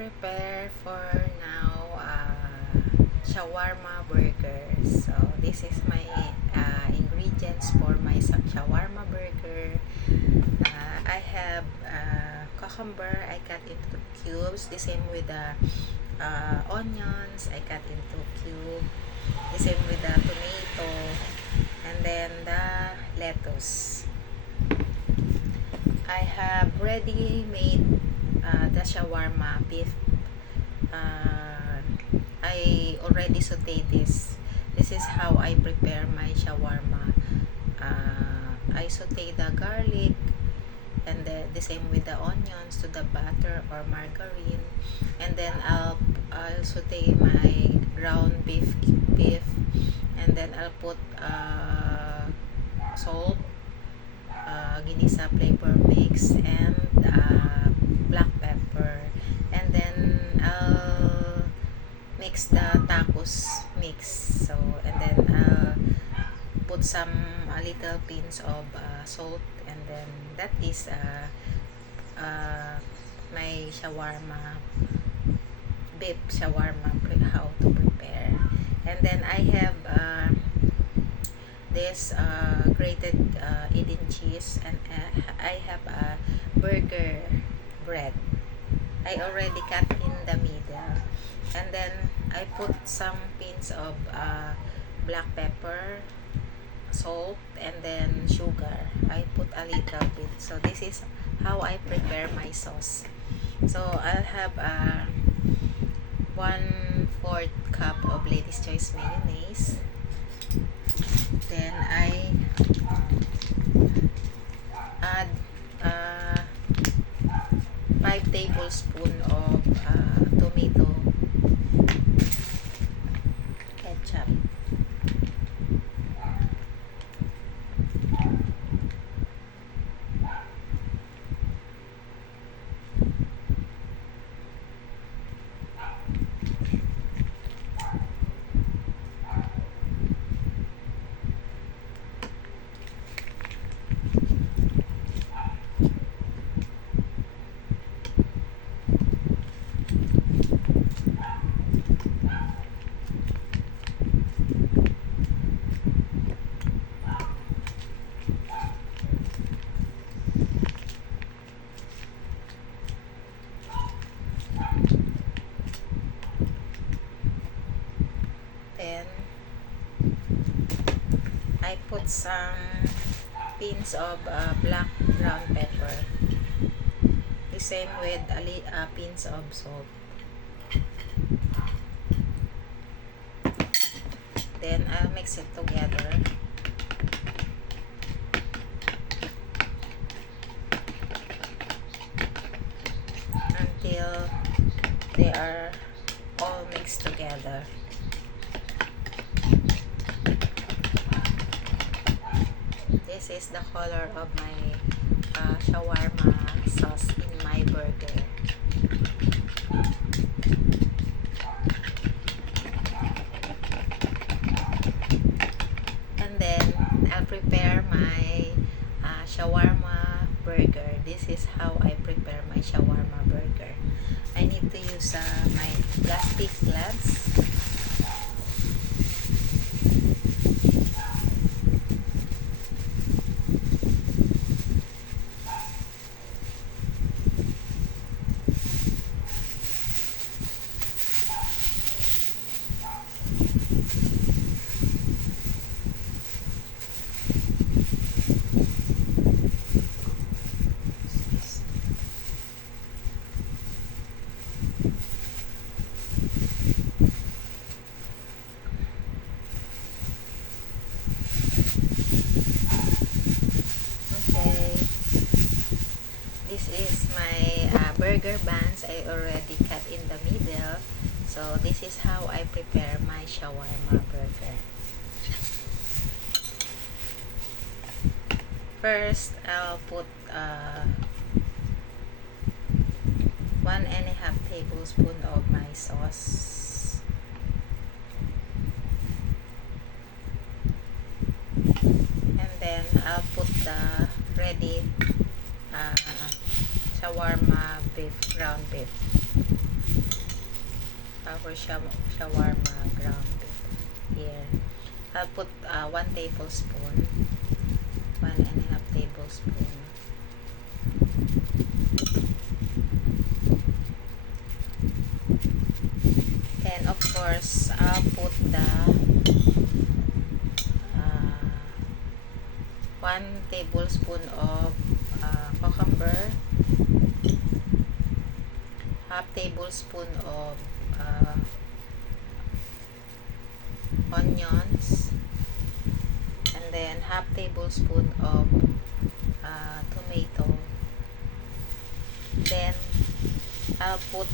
prepare for now shawarma burgers. So this is my ingredients for my shawarma burger. I have cucumber. I cut into cubes. The same with the onions. I cut into cube. The same with the tomato, and then the lettuce. I have ready made the shawarma beef. I already sauteed this. This is how I prepare my shawarma. I saute the garlic, and the same with the onions to the butter or margarine, and then I'll saute my ground beef, and then I'll put salt, ginisa flavor mix, and black pepper, and then I'll mix the tacos mix. So and then I'll put some little pinch of salt, and then that is my shawarma, beef shawarma, how to prepare. And then I have this grated Eden cheese, and I have a burger bread. I already cut in the middle, and then I put some pinch of black pepper, salt, and then sugar. I put a little bit. So this is how I prepare my sauce. So I'll have 1/4 cup of Lady's Choice mayonnaise. Then I add 5 tablespoons of tomato ketchup. Then I put some pinch of black ground pepper. The same with a pinch of salt. Then I'll mix it together. Until they are all mixed together. This is the color of my shawarma sauce in my burger. And then I'll prepare my shawarma burger. This is how I prepare my shawarma burger. I need to use my plastic gloves. This is my burger buns. I already cut in the middle. So this is how I prepare my shawarma burger. First, I'll put 1.5 tablespoons of my sauce. And then I'll put the ready shawarma beef, ground beef. our shawarma ground here. I'll put 1 tablespoon, 1.5 tablespoon. Then of course I'll put the 1 tablespoon of cucumber, half tablespoon of onions, and then half tablespoon of tomato. Then I'll put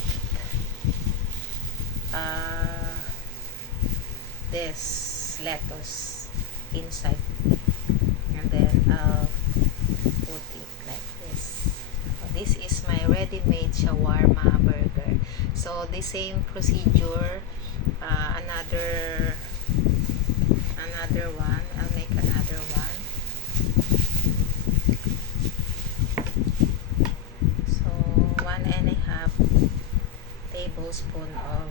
this lettuce inside, and then I'll put it like this. This is my ready-made shawarma burger. So the same procedure, another one. I'll make another one. So 1.5 tablespoon of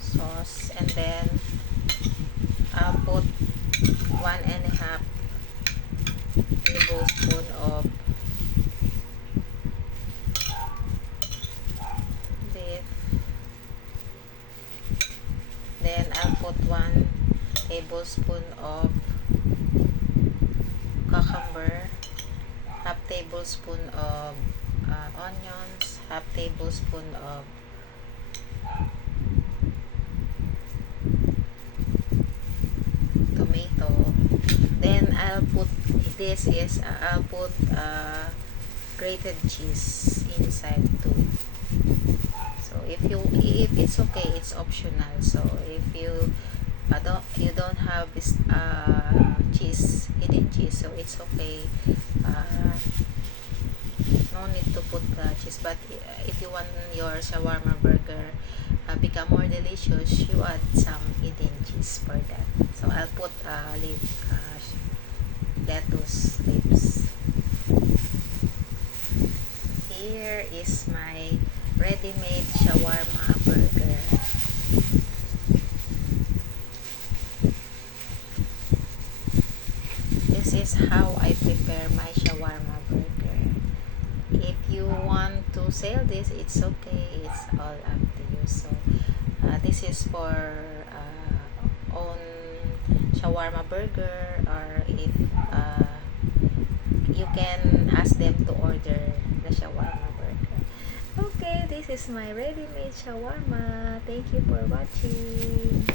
sauce, and then I'll put 1.5 tablespoon of beef. Then I'll put 1 tablespoon of cucumber, half tablespoon of onions, half tablespoon of tomato. Then I'll put I'll put grated cheese inside too. So if it's okay, it's optional. So if you don't have this cheese, hidden cheese, so it's okay. No need to put cheese, but if you want your shawarma burger become more delicious, you add some hidden cheese for that. So I'll put lettuce leaves. Here is my ready-made shawarma burger. This is how I prepare my shawarma burger. If you want to sell this, it's okay. It's all up to you. So this is for own shawarma burger, or if you can ask them to order the shawarma burger. Okay, this is my ready-made shawarma. Thank you for watching.